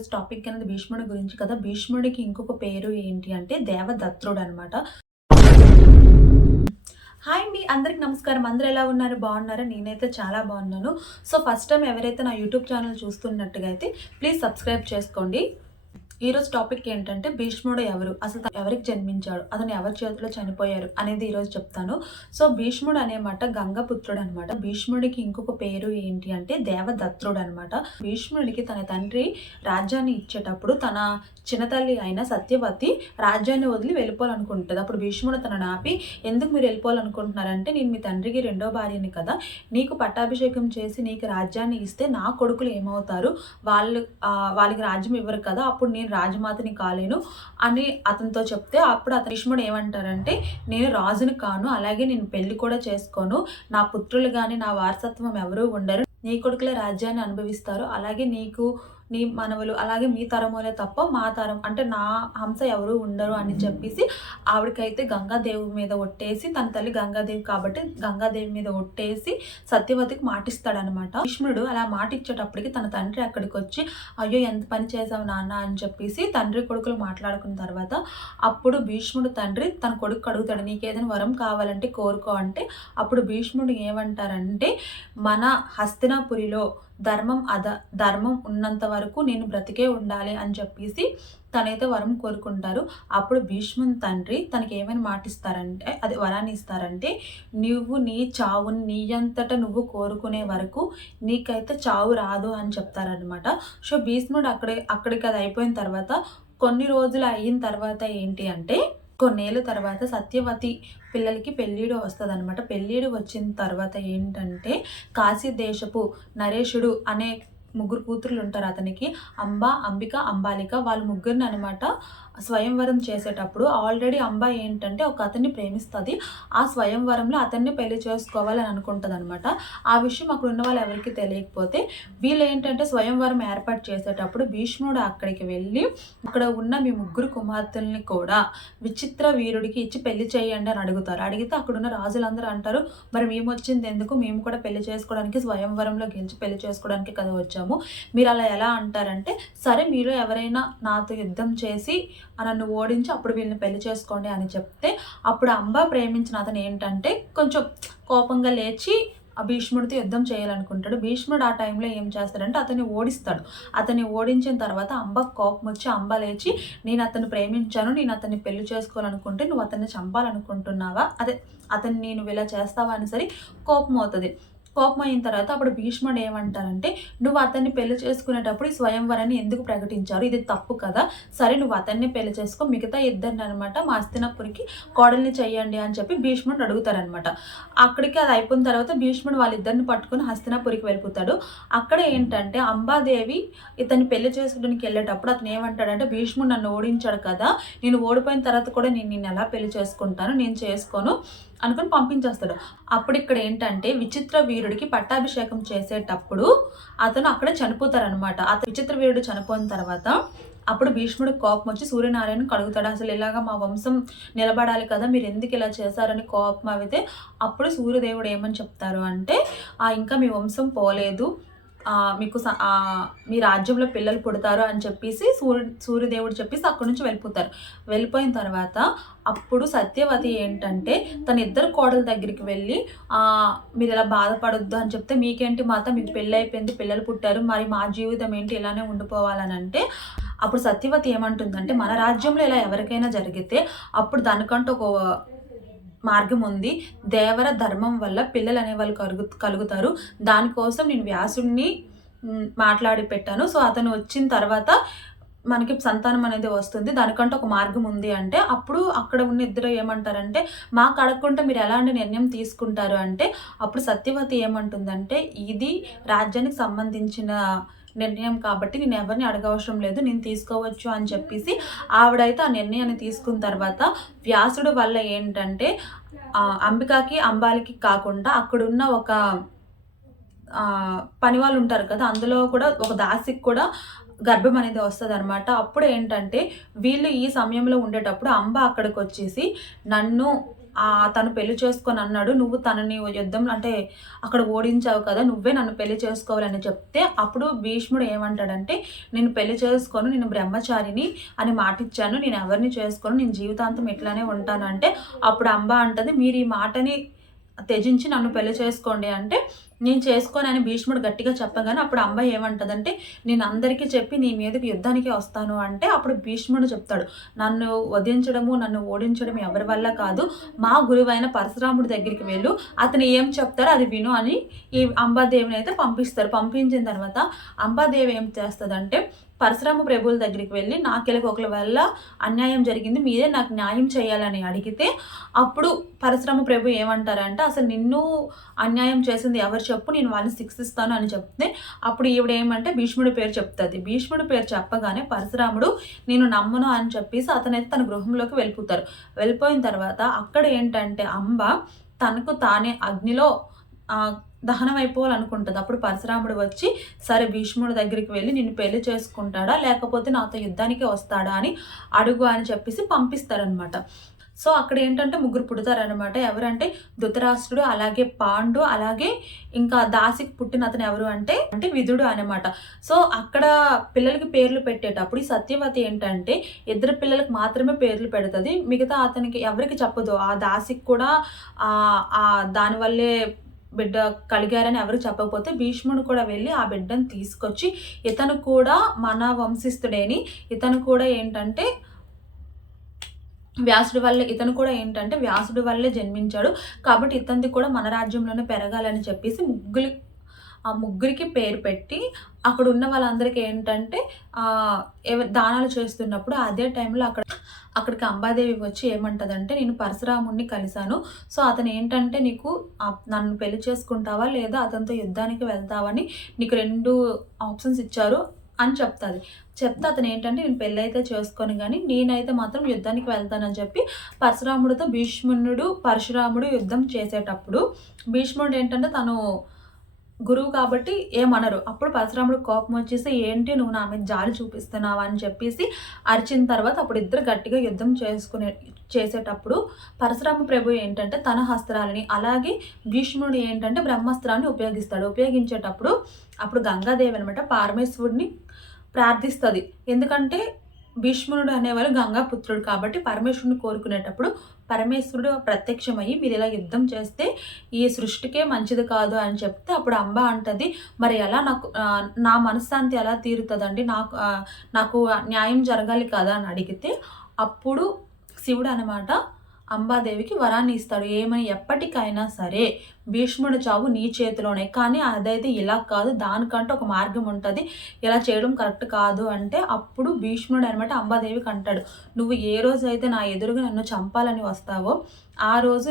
ఈరోజు టాపిక్ అనేది భీష్ముడి గురించి కదా. భీష్ముడికి ఇంకొక పేరు ఏంటి అంటే దేవదత్తుడు అనమాట. హాయ్ అండి, అందరికి నమస్కారం. అందరూ ఎలా ఉన్నారు? బాగున్నారా? నేనైతే చాలా బాగున్నాను. సో ఫస్ట్ టైం ఎవరైతే నా యూట్యూబ్ ఛానల్ చూస్తున్నట్టుగా అయితే ప్లీజ్ సబ్స్క్రైబ్ చేసుకోండి. ఈరోజు టాపిక్ ఏంటంటే భీష్ముడు ఎవరు, అసలు తను ఎవరికి జన్మించాడు, అతను ఎవరి చేతిలో చనిపోయారు అనేది ఈరోజు చెప్తాను. సో భీష్ముడు అనేమాట గంగపుత్రుడు అనమాట. భీష్ముడికి ఇంకొక పేరు ఏంటి అంటే దేవదత్తుడు అనమాట. భీష్ముడికి తన తండ్రి రాజ్యాన్ని ఇచ్చేటప్పుడు తన చిన్నతల్లి అయిన సత్యవతి రాజ్యాన్ని వదిలి వెళ్ళిపోవాలనుకుంటుంది. అప్పుడు భీష్ముడు తనని ఆపి, ఎందుకు మీరు వెళ్ళిపోవాలనుకుంటున్నారంటే, నేను మీ తండ్రికి రెండో భార్యని కదా, నీకు పట్టాభిషేకం చేసి నీకు రాజ్యాన్ని ఇస్తే నా కొడుకులు ఏమవుతారు, వాళ్ళకి రాజ్యం ఇవ్వరు కదా, అప్పుడు నేను రాజమాతని కాలేను అని అతనితో చెప్తే, అప్పుడు అతను భీష్ముడు ఏమంటారంటే, నేను రాజుని కాను, అలాగే నేను పెళ్లి కూడా చేసుకోను, నా పుత్రులు కానీ నా వారసత్వం ఎవరూ ఉండరు, నీ కొడుకులే రాజ్యాన్ని అనుభవిస్తారు, అలాగే నీకు నీ మనవలు అలాగే మీ తరములే తప్ప మా తరం అంటే నా హంస ఎవరు ఉండరు అని చెప్పేసి ఆవిడకైతే గంగాదేవి మీద ఒట్టేసి, తన తల్లి గంగాదేవి కాబట్టి గంగాదేవి మీద ఒట్టేసి సత్యవతికి మాటిస్తాడనమాట. భీష్ముడు అలా మాటిచ్చేటప్పటికి తన తండ్రి అక్కడికి వచ్చి, అయ్యో ఎంత పని చేసావు నాన్న అని చెప్పేసి తండ్రి కొడుకులు మాట్లాడుకున్న తర్వాత అప్పుడు భీష్ముడు తండ్రి తన కొడుకు అడుగుతాడు, నీకేదైనా వరం కావాలంటే కోరుకో అంటే, అప్పుడు భీష్ముడు ఏమంటారంటే, మన హస్తినాపురిలో ధర్మం ఉన్నంత వరకు నేను బ్రతికే ఉండాలి అని చెప్పేసి తనైతే వరం కోరుకుంటారు. అప్పుడు భీష్ముని తండ్రి తనకి ఏమైనా మాటిస్తారంటే, అది వరాన్ని ఇస్తారంటే, నువ్వు నీ చావుని నీ అంతటా నువ్వు కోరుకునే వరకు నీకైతే చావు రాదు అని చెప్తారనమాట. సో భీష్ముడు అక్కడికి అది అయిపోయిన తర్వాత కొన్ని రోజులు అయిన తర్వాత ఏంటి అంటే, కొన్నేళ్ళ తర్వాత సత్యవతి పిల్లలకి పెళ్ళిడు వస్తుంది అనమాట. పెళ్ళిడు వచ్చిన తర్వాత ఏంటంటే, కాశీ దేశపు నరేషుడు అనే ముగ్గురు కూతుర్లు ఉంటారు అతనికి, అంబ, అంబిక, అంబాలిక. వాళ్ళ ముగ్గురిని అనమాట స్వయంవరం చేసేటప్పుడు ఆల్రెడీ అంబ ఏంటంటే ఒక అతన్ని ప్రేమిస్తుంది. ఆ స్వయంవరంలో అతన్ని పెళ్లి చేసుకోవాలని అనుకుంటుంది అనమాట. ఆ విషయం అక్కడ ఉన్న వాళ్ళు ఎవరికి తెలియకపోతే, వీళ్ళు ఏంటంటే స్వయంవరం ఏర్పాటు చేసేటప్పుడు భీష్ముడు అక్కడికి వెళ్ళి, అక్కడ ఉన్న మీ ముగ్గురు కుమార్తెల్ని కూడా విచిత్ర వీరుడికి ఇచ్చి పెళ్లి చేయండి అని అడుగుతారు. అడిగితే అక్కడున్న రాజులందరూ అంటారు, మరి మేము వచ్చింది ఎందుకు, మేము కూడా పెళ్లి చేసుకోవడానికి స్వయంవరంలో గెలిచి పెళ్లి చేసుకోవడానికి కదా వచ్చాము, మీరు అలా ఎలా అంటారంటే, సరే మీరు ఎవరైనా నాతో యుద్ధం చేసి నన్ను ఓడించి అప్పుడు వీళ్ళని పెళ్లి చేసుకోండి అని చెప్తే, అప్పుడు అంబ ప్రేమించిన అతను ఏంటంటే కొంచెం కోపంగా లేచి ఆ భీష్ముడితో యుద్ధం చేయాలనుకుంటాడు. భీష్ముడు ఆ టైంలో ఏం చేస్తాడంటే అతన్ని ఓడిస్తాడు. అతన్ని ఓడించిన తర్వాత అంబకు కోపం వచ్చి, అంబ లేచి, నేను అతన్ని ప్రేమించాను, నేను అతన్ని పెళ్లి చేసుకోవాలనుకుంటే నువ్వు అతన్ని చంపాలనుకుంటున్నావా, అతన్ని నేను ఇలా చేస్తావా అని సరి కోపం అవుతుంది. కోపం అయిన తర్వాత అప్పుడు భీష్ముడు ఏమంటారంటే, నువ్వు అతన్ని పెళ్లి చేసుకునేటప్పుడు ఈ స్వయంవరాన్ని ఎందుకు ప్రకటించారు, ఇది తప్పు కదా, సరే నువ్వు అతన్ని పెళ్లి చేసుకో, మిగతా ఇద్దరిని అనమాట మా హస్తినాపురికి కోడల్ని చెయ్యండి అని చెప్పి భీష్ముడు అడుగుతారనమాట. అక్కడికి అది అయిపోయిన తర్వాత భీష్ముడు వాళ్ళిద్దరిని పట్టుకుని హస్తినాపురికి వెళ్ళిపోతాడు. అక్కడ ఏంటంటే అంబాదేవి ఇతన్ని పెళ్లి చేసుకోవడానికి వెళ్ళేటప్పుడు అతను ఏమంటాడంటే, భీష్ముడు నన్ను ఓడించాడు కదా, నేను ఓడిపోయిన తర్వాత కూడా నేను ఎలా పెళ్లి చేసుకుంటాను, నేను చేసుకోను అనుకుని పంపించేస్తాడు. అప్పుడు ఇక్కడ ఏంటంటే విచిత్ర వీరుడికి పట్టాభిషేకం చేసేటప్పుడు అతను అక్కడ చనిపోతారనమాట. అతను విచిత్ర వీరుడు చనిపోయిన తర్వాత అప్పుడు భీష్ముడు కోపం వచ్చి సూర్యనారాయణ కడుగుతాడు, అసలు ఇలాగా మా వంశం నిలబడాలి కదా, మీరు ఎందుకు ఇలా చేశారని కోపం అయితే, అప్పుడు సూర్యదేవుడు ఏమని చెప్తారు అంటే, ఇంకా మీ వంశం పోలేదు, మీకు మీ రాజ్యంలో పిల్లలు పుడతారు అని చెప్పేసి సూర్యదేవుడు చెప్పేసి అక్కడి నుంచి వెళ్ళిపోతారు. వెళ్ళిపోయిన తర్వాత అప్పుడు సత్యవతి ఏంటంటే తన ఇద్దరు కోడల దగ్గరికి వెళ్ళి, మీరు ఇలా బాధపడొద్దు అని చెప్తే, మీకేంటి మాత, మీకు పెళ్ళి అయిపోయింది, పిల్లలు పుట్టారు, మరి మా జీవితం ఏంటి ఇలానే ఉండిపోవాలని అంటే, అప్పుడు సత్యవతి ఏమంటుందంటే, మన రాజ్యంలో ఇలా ఎవరికైనా జరిగితే అప్పుడు దానికంటూ ఒక మార్గం ఉంది, దేవర ధర్మం వల్ల పిల్లలు అనేవాళ్ళు కలుగుతారు, దానికోసం నేను వ్యాసుడిని మాట్లాడి పెట్టాను, సో అతను వచ్చిన తర్వాత మనకి సంతానం అనేది వస్తుంది, దానికంటే ఒక మార్గం ఉంది అంటే, అప్పుడు అక్కడ ఉన్న ఇద్దరు ఏమంటారంటే, మాకు అడగకుండా మీరు ఎలాంటి నిర్ణయం తీసుకుంటారు అంటే, అప్పుడు సత్యవతి ఏమంటుందంటే, ఇది రాజ్యానికి సంబంధించిన నిర్ణయం కాబట్టి నేను ఎవరిని అడగవసరం లేదు, నేను తీసుకోవచ్చు అని చెప్పేసి ఆవిడైతే ఆ నిర్ణయాన్ని తీసుకున్న తర్వాత వ్యాసుడు వల్ల ఏంటంటే అంబికకి అంబాలికి కాకుండా అక్కడున్న ఒక పని వాళ్ళు ఉంటారు కదా, అందులో కూడా ఒక దాసికి కూడా గర్భం అనేది వస్తుంది అనమాట. అప్పుడు ఏంటంటే వీళ్ళు ఈ సమయంలో ఉండేటప్పుడు అంబ అక్కడికి వచ్చేసి, నన్ను తను పెళ్లి చేసుకొని అన్నాడు, నువ్వు తనని యుద్ధం అంటే అక్కడ ఓడించావు కదా, నువ్వే నన్ను పెళ్లి చేసుకోవాలని చెప్తే అప్పుడు భీష్ముడు ఏమంటాడంటే, నేను పెళ్లి చేసుకోను, నేను బ్రహ్మచారిని అని మాటిచ్చాను, నేను ఎవరిని చేసుకోను, నేను జీవితాంతం ఇట్లానే ఉంటానంటే అప్పుడు అంబ అంటది, మీరు ఈ మాటని త్యజించి నన్ను పెళ్లి చేసుకోండి అంటే, నేను చేసుకోనని భీష్ముడు గట్టిగా చెప్పగానే అప్పుడు అంబ ఏమంటదంటే, నేను అందరికీ చెప్పి నీ మీదకి యుద్ధానికి వస్తాను అంటే అప్పుడు భీష్ముడు చెప్తాడు, నన్ను వధించడము నన్ను ఓడించడం ఎవరి వల్ల కాదు, మా గురువైన పరశురాముడి దగ్గరికి వెళ్ళు, అతను ఏం చెప్తారో అది విను అని ఈ అంబాదేవిని అయితే పంపిస్తారు. పంపించిన తర్వాత అంబాదేవి ఏం చేస్తుందంటే, పరశురామ ప్రభువుల దగ్గరికి వెళ్ళి నాకెళ్ళకి ఒకరి వల్ల అన్యాయం జరిగింది, మీరే నాకు న్యాయం చేయాలని అడిగితే అప్పుడు పరశురామ ప్రభు ఏమంటారంటే, అసలు నిన్ను అన్యాయం చేసింది ఎవరు చెప్పు, నేను వాళ్ళని శిక్షిస్తాను అని చెప్తే అప్పుడు ఈవిడ ఏమంటే భీష్ముడి పేరు చెప్తుంది. భీష్ముడి పేరు చెప్పగానే పరశురాముడు నేను నమ్మను అని చెప్పేసి అతనైతే తన గృహంలోకి వెళ్ళిపోతారు. వెళ్ళిపోయిన తర్వాత అక్కడ ఏంటంటే అంబ తనకు తానే అగ్నిలో దహనం అయిపోవాలనుకుంటుంది. అప్పుడు పరశురాముడు వచ్చి సరే భీష్ముడి దగ్గరికి వెళ్ళి నిన్ను పెళ్లి చేసుకుంటాడా లేకపోతే నాతో యుద్ధానికి వస్తాడా అని అడుగు అని చెప్పేసి పంపిస్తారనమాట. సో అక్కడ ఏంటంటే ముగ్గురు పుడతారనమాట. ఎవరంటే ధృతరాష్ట్రుడు, అలాగే పాండు, అలాగే ఇంకా దాసికి పుట్టిన అతను ఎవరు అంటే విదుడు అనమాట. సో అక్కడ పిల్లలకి పేర్లు పెట్టేటప్పుడు ఈ సత్యవతి ఏంటంటే ఇద్దరు పిల్లలకు మాత్రమే పేర్లు పెడుతుంది, మిగతా అతనికి ఎవరికి చెప్పదు. ఆ దాసికి కూడా దానివల్లే బిడ్డ కలిగారని ఎవరు చెప్పకపోతే భీష్ముడు కూడా వెళ్ళి ఆ బిడ్డను తీసుకొచ్చి ఇతను కూడా మన వంశస్థుడేని, ఇతను కూడా ఏంటంటే వ్యాసుడి వల్లే జన్మించాడు కాబట్టి ఇతనిది కూడా మన రాజ్యంలోనే పెరగాలని చెప్పేసి ముగ్గురికి పేరు పెట్టి అక్కడ ఉన్న వాళ్ళందరికీ ఏంటంటే దానాలు చేస్తున్నప్పుడు అదే టైంలో అక్కడికి అంబాదేవి వచ్చి ఏమంటదంటే, నేను పరశురాముడిని కలిశాను, సో అతను ఏంటంటే నీకు నన్ను పెళ్లి చేసుకుంటావా లేదా అతనితో యుద్ధానికి వెళ్తావని నీకు 2 ఆప్షన్స్ ఇచ్చారు అని చెప్తే అతను ఏంటంటే నేను పెళ్ళి అయితే చేసుకొని కానీ నేనైతే మాత్రం యుద్ధానికి వెళ్తానని చెప్పి పరశురాముడితో పరశురాముడు యుద్ధం చేసేటప్పుడు భీష్ముడు ఏంటంటే తను గురువు కాబట్టి ఏమనరు. అప్పుడు పరశురాముడు కోపం వచ్చేసి ఏంటి నువ్వు నా మీద జాలి చూపిస్తున్నావా అని చెప్పేసి అరిచిన తర్వాత అప్పుడు ఇద్దరు గట్టిగా యుద్ధం చేసేటప్పుడు పరశురామ ప్రభు ఏంటంటే తన హస్త్రాలని అలాగే భీష్ముడు ఏంటంటే బ్రహ్మాస్త్రాన్ని ఉపయోగించేటప్పుడు అప్పుడు గంగాదేవి అనమాట పరమేశ్వరుడిని ప్రార్థిస్తుంది. ఎందుకంటే భీష్ముడు అనేవారు గంగాపుత్రుడు కాబట్టి పరమేశ్వరుని కోరుకునేటప్పుడు పరమేశ్వరుడు ప్రత్యక్షమయ్యి మీరు ఇలా యుద్ధం చేస్తే ఈ సృష్టికే మంచిది కాదు అని చెప్తే అప్పుడు అంబ అంటది, మరి ఎలా నా మనశ్శాంతి ఎలా తీరుతుందండి, నాకు న్యాయం జరగాలి కదా అని అడిగితే అప్పుడు శివుడు అనమాట అంబాదేవికి వరాన్ని ఇస్తాడు. ఏమని, ఎప్పటికైనా సరే భీష్ముడు చావు నీ చేతిలోనే, కానీ అదైతే ఇలా కాదు, దానికంటే ఒక మార్గం ఉంటుంది, ఇలా చేయడం కరెక్ట్ కాదు అంటే అప్పుడు భీష్ముడు అనమాట అంబాదేవికి అంటాడు, నువ్వు ఏ రోజు అయితే నా ఎదురుగా నన్ను చంపాలని వస్తావో ఆ రోజు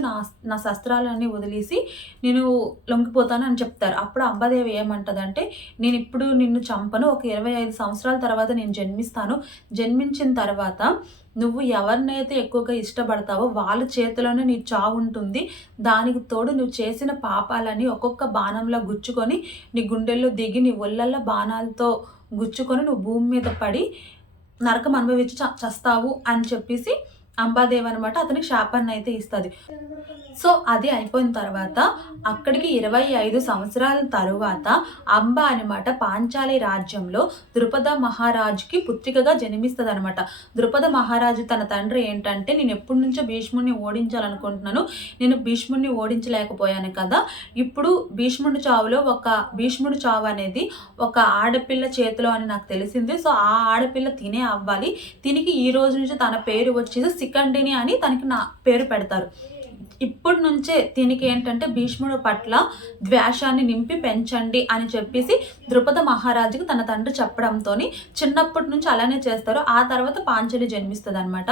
నా శస్త్రాలన్నీ వదిలేసి నేను లొంగిపోతాను అని చెప్తారు. అప్పుడు అంబాదేవి ఏమంటదంటే, నేను ఇప్పుడు నిన్ను చంపను, ఒక 25 సంవత్సరాల తర్వాత నేను జన్మిస్తాను, జన్మించిన తర్వాత నువ్వు ఎవరినైతే ఎక్కువగా ఇష్టపడతావో వాళ్ళ చేతిలోనే నీ చావు ఉంటుంది, దానికి తోడు నువ్వు చేసిన పాపాలని ఒక్కొక్క బాణంలో గుచ్చుకొని నీ గుండెల్లో దిగి నీ ఒళ్ళల్లో బాణాలతో గుచ్చుకొని నువ్వు భూమి మీద పడి నరకం అనుభవించి చస్తావు అని చెప్పేసి అంబాదేవి అనమాట అతనికి శాపాన్ని అయితే ఇస్తుంది. సో అది అయిపోయిన తర్వాత అక్కడికి 25 సంవత్సరాల తరువాత అంబ అనమాట పాంచాలి రాజ్యంలో ద్రుపద మహారాజుకి పుత్రికగా జన్మిస్తుంది అనమాట. ద్రుపద మహారాజు తన తండ్రి ఏంటంటే, నేను ఎప్పటి నుంచో భీష్ముడిని ఓడించాలనుకుంటున్నాను, నేను భీష్ముడిని ఓడించలేకపోయాను కదా, ఇప్పుడు భీష్ముడి చావు అనేది ఒక ఆడపిల్ల చేతిలో అని నాకు తెలిసింది, సో ఆ ఆడపిల్ల తినే అవ్వాలి, తినికి ఈ రోజు నుంచి తన పేరు వచ్చేసి శిఖండిని అని తనకి నా పేరు పెడతారు. ఇప్పటి నుంచే దీనికి ఏంటంటే భీష్ముడు పట్ల ద్వేషాన్ని నింపి పెంచండి అని చెప్పేసి ద్రుపద మహారాజుకు తన తండ్రి చెప్పడంతో చిన్నప్పటి నుంచి అలానే చేస్తారు. ఆ తర్వాత పాంచాలి జన్మిస్తుంది అనమాట.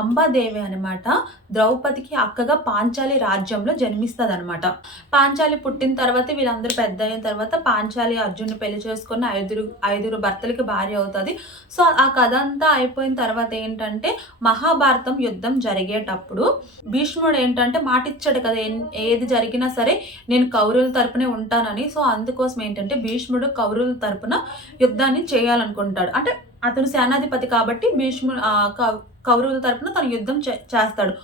అంబాదేవి అనమాట ద్రౌపదికి అక్కగా పాంచాలి రాజ్యంలో జన్మిస్తుంది అనమాట. పాంచాలి పుట్టిన తర్వాత వీళ్ళందరూ పెద్ద అయిన తర్వాత పాంచాలి అర్జున్ని పెళ్లి చేసుకుని ఐదుగురు భర్తలకి భార్య అవుతుంది. సో ఆ కథ అంతా అయిపోయిన తర్వాత ఏంటంటే మహాభారతం యుద్ధం జరిగేటప్పుడు భీష్ముడు ఏంటంటే మాటిచ్చాడు కదా, ఏది జరిగినా సరే నేను కౌరవుల తరపునే ఉంటానని. సో అందుకోసం ఏంటంటే భీష్ముడు కౌరవుల తరపున యుద్ధాన్ని చేయాలనుకుంటాడు. అంటే అతను సేనాధిపతి కాబట్టి కౌరవుల తరపున తను యుద్ధం చేస్తాడు.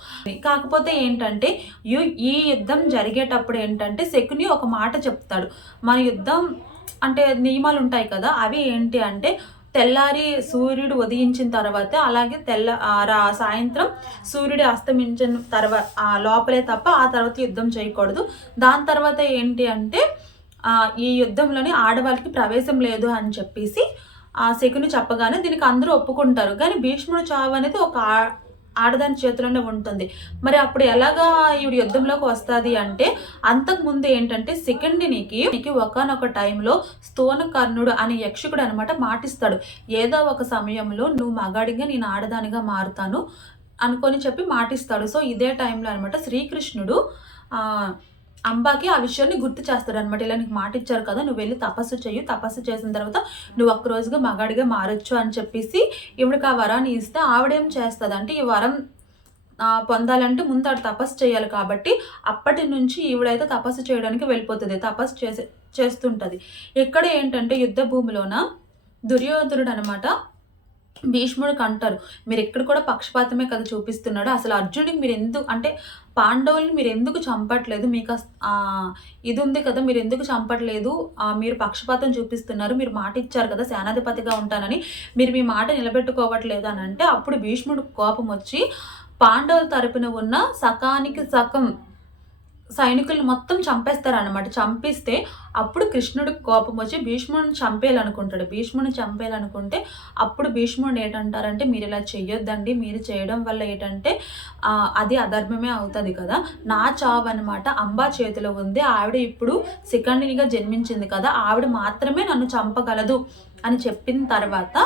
కాకపోతే ఏంటంటే ఈ యుద్ధం జరిగేటప్పుడు ఏంటంటే శకుని ఒక మాట చెప్తాడు. మన యుద్ధం అంటే నియమాలు ఉంటాయి కదా, అవి ఏంటి అంటే తెల్లారి సూర్యుడు ఉదయించిన తర్వాత, అలాగే సాయంత్రం సూర్యుడు అస్తమించిన తర్వాత లోపలే తప్ప ఆ తర్వాత యుద్ధం చేయకూడదు. దాని తర్వాత ఏంటి అంటే ఈ యుద్ధంలోని ఆడవాళ్ళకి ప్రవేశం లేదు అని చెప్పేసి శకుని చెప్పగానే దీనికి అందరూ ఒప్పుకుంటారు. కానీ భీష్ముడు చావు అనేది ఒక ఆడదాని చేతిలోనే ఉంటుంది. మరి అప్పుడు ఎలాగా ఈవిడ యుద్ధంలోకి వస్తుంది అంటే, అంతకుముందు ఏంటంటే శిఖండినికి ఒకానొక టైంలో స్తోణకర్ణుడు అనే యక్షకుడు అనమాట మాటిస్తాడు. ఏదో ఒక సమయంలో నువ్వు మగాడిగా నేను ఆడదానిగా మారుతాను అనుకొని చెప్పి మాటిస్తాడు. సో ఇదే టైంలో అనమాట శ్రీకృష్ణుడు అంబాకి ఆ విషయాన్ని గుర్తు చేస్తాడు అనమాట. ఇలా నీకు మాట ఇచ్చారు కదా, నువ్వు వెళ్ళి తపస్సు చెయ్యి, తపస్సు చేసిన తర్వాత నువ్వు ఒక్కరోజుగా మగాడిగా మారొచ్చు అని చెప్పేసి ఈవిడికి ఆ వరాన్ని ఇస్తే ఆవిడేం చేస్తుంది అంటే, ఈ వరం పొందాలంటే ముందు ఆవిడ తపస్సు చేయాలి కాబట్టి అప్పటి నుంచి ఈవిడైతే తపస్సు చేయడానికి వెళ్ళిపోతుంది, తపస్సు చేస్తుంటుంది. ఇక్కడ ఏంటంటే యుద్ధ భూమిలోన దుర్యోధనుడు అనమాట భీష్ముడికి అంటారు, మీరు ఎక్కడ కూడా పక్షపాతమే కదా చూపిస్తున్నాడు, అసలు అర్జునుడికి మీరు ఎందుకు అంటే పాండవుల్ని మీరు ఎందుకు చంపట్లేదు, మీకు ఇది ఉంది కదా, మీరు ఎందుకు చంపట్లేదు, మీరు పక్షపాతం చూపిస్తున్నారు, మీరు మాట ఇచ్చారు కదా సేనాధిపతిగా ఉంటానని, మీరు మీ మాట నిలబెట్టుకోవట్లేదు అని అంటే, అప్పుడు భీష్ముడు కోపం వచ్చి పాండవుల తరపున ఉన్న సకానికి సగం సైనికులు మొత్తం చంపేస్తారనమాట. చంపిస్తే అప్పుడు కృష్ణుడికి కోపం వచ్చి భీష్ముడిని చంపేయాలనుకుంటాడు. భీష్ముడిని చంపేయాలనుకుంటే అప్పుడు భీష్ముడు ఏంటంటారంటే, మీరు ఇలా చెయ్యొద్దండి, మీరు చేయడం వల్ల ఏంటంటే అది అధర్మమే అవుతుంది కదా, నా చావు అనమాట అంబా చేతిలో ఉంది, ఆవిడ ఇప్పుడు శిఖండినిగా జన్మించింది కదా, ఆవిడ మాత్రమే నన్ను చంపగలదు అని చెప్పిన తర్వాత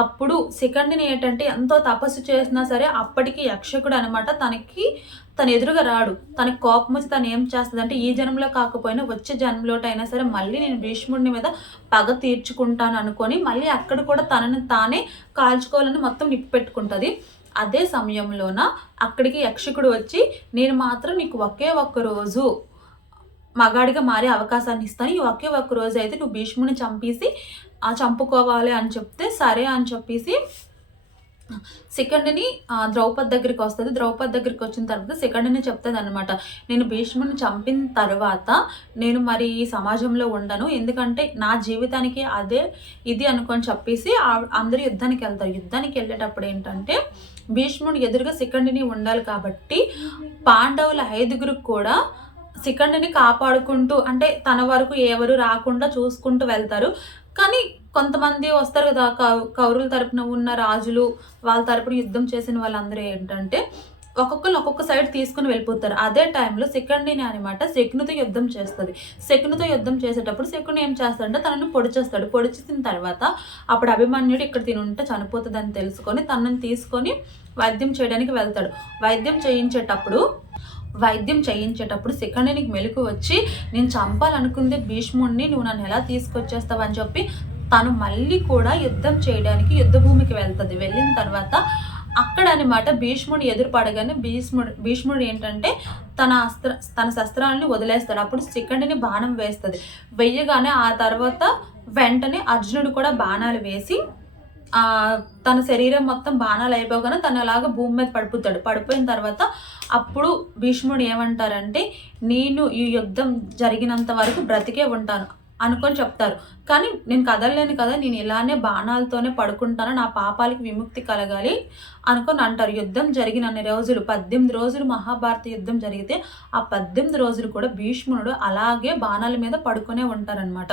అప్పుడు శిఖండిని ఏంటంటే ఎంతో తపస్సు చేసినా సరే అప్పటికి యక్షకుడు అనమాట తను ఎదురుగా రాడు. తనకి కోపం వచ్చి తను ఏం చేస్తుంది అంటే, ఈ జన్మలో కాకపోయినా వచ్చే జన్మలోటైనా సరే మళ్ళీ నేను భీష్ముడిని మీద పగ తీర్చుకుంటాను అనుకొని మళ్ళీ అక్కడ కూడా తనని తానే కాల్చుకోవాలని మొత్తం నిప్పు పెట్టుకుంటుంది. అదే సమయంలోన అక్కడికి యక్షకుడు వచ్చి, నేను మాత్రం నీకు ఒకే ఒక్క రోజు మగాడిగా మారే అవకాశాన్ని ఇస్తాను, ఈ ఒకే ఒక్క రోజు అయితే నువ్వు భీష్ముడిని చంపుకోవాలి అని చెప్తే సరే అని చెప్పేసి శిఖండిని ద్రౌపది దగ్గరికి వస్తుంది. ద్రౌపది దగ్గరికి వచ్చిన తర్వాత శిఖండిని చెప్తుంది అనమాట, నేను భీష్ముడిని చంపిన తర్వాత నేను మరి ఈ సమాజంలో ఉండను, ఎందుకంటే నా జీవితానికి అదే ఇది అనుకొని చెప్పేసి అందరూ యుద్ధానికి వెళ్తారు. యుద్ధానికి వెళ్ళేటప్పుడు ఏంటంటే భీష్ముడు ఎదురుగా శిఖండిని ఉండాలి కాబట్టి పాండవుల 5గురికి కూడా శిఖండిని కాపాడుకుంటూ అంటే తన వరకు ఎవరు రాకుండా చూసుకుంటూ వెళ్తారు. కానీ కొంతమంది వస్తారు కదా, కౌరవుల తరపున ఉన్న రాజులు, వాళ్ళ తరపున యుద్ధం చేసిన వాళ్ళందరూ ఏంటంటే ఒక్కొక్కరు ఒక్కొక్క సైడ్ తీసుకుని వెళ్ళిపోతారు. అదే టైంలో శిఖండిని అనమాట శకునితో యుద్ధం చేస్తుంది. శకునితో యుద్ధం చేసేటప్పుడు శకుని ఏం చేస్తాడంటే తనను పొడిచేస్తాడు. పొడిచేసిన తర్వాత అప్పుడు అభిమన్యుడు ఇక్కడ తినుంటే చనిపోతుందని తెలుసుకొని తనని తీసుకొని వైద్యం చేయడానికి వెళ్తాడు. వైద్యం చేయించేటప్పుడు శిఖండినికి మెలకు వచ్చి, నేను చంపాలనుకుంది భీష్ముడిని, నువ్వు నన్ను ఎలా తీసుకొచ్చేస్తావు అని చెప్పి తను మళ్ళీ కూడా యుద్ధం చేయడానికి యుద్ధ భూమికి వెళ్తుంది. వెళ్ళిన తర్వాత అక్కడ అనమాట భీష్ముడు ఎదురుపడగానే భీష్ముడు ఏంటంటే తన శస్త్రాలని వదిలేస్తాడు. అప్పుడు శిఖండిని బాణం వేస్తుంది. వెయ్యగానే ఆ తర్వాత వెంటనే అర్జునుడు కూడా బాణాలు వేసి తన శరీరం మొత్తం బాణాలు అయిపోగానే తను అలాగా భూమి మీద పడిపోయిన తర్వాత అప్పుడు భీష్ముడు ఏమంటారంటే, నేను ఈ యుద్ధం జరిగినంత వరకు బ్రతికే ఉంటాను అనుకొని చెప్తారు. కానీ నేను కదలలేను కదా, నేను ఇలానే బాణాలతోనే పడుకుంటాను, నా పాపాలకి విముక్తి కలగాలి అనుకొని అంటారు. యుద్ధం జరిగిన అన్ని రోజులు 18 రోజులు మహాభారత యుద్ధం జరిగితే ఆ 18 రోజులు కూడా భీష్ముడు అలాగే బాణాల మీద పడుకునే ఉంటారనమాట.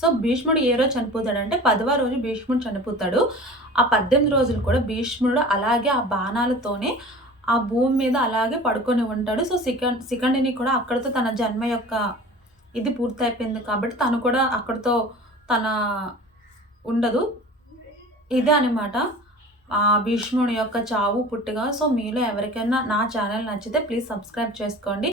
సో భీష్ముడు ఏ రోజు చనిపోతాడంటే 10వ రోజు భీష్ముడు చనిపోతాడు. ఆ 18 రోజులు కూడా భీష్ముడు అలాగే ఆ బాణాలతోనే ఆ భూమి మీద అలాగే పడుకొని ఉంటాడు. సో శిఖండిని కూడా అక్కడితో తన జన్మ యొక్క ఇది పూర్తయిపోయింది కాబట్టి తను కూడా అక్కడితో తన ఉండదు. ఇదే అనమాట భీష్ముడి యొక్క చావు పుట్టుక. సో మీలో ఎవరికైనా నా ఛానల్ నచ్చితే ప్లీజ్ సబ్స్క్రైబ్ చేసుకోండి.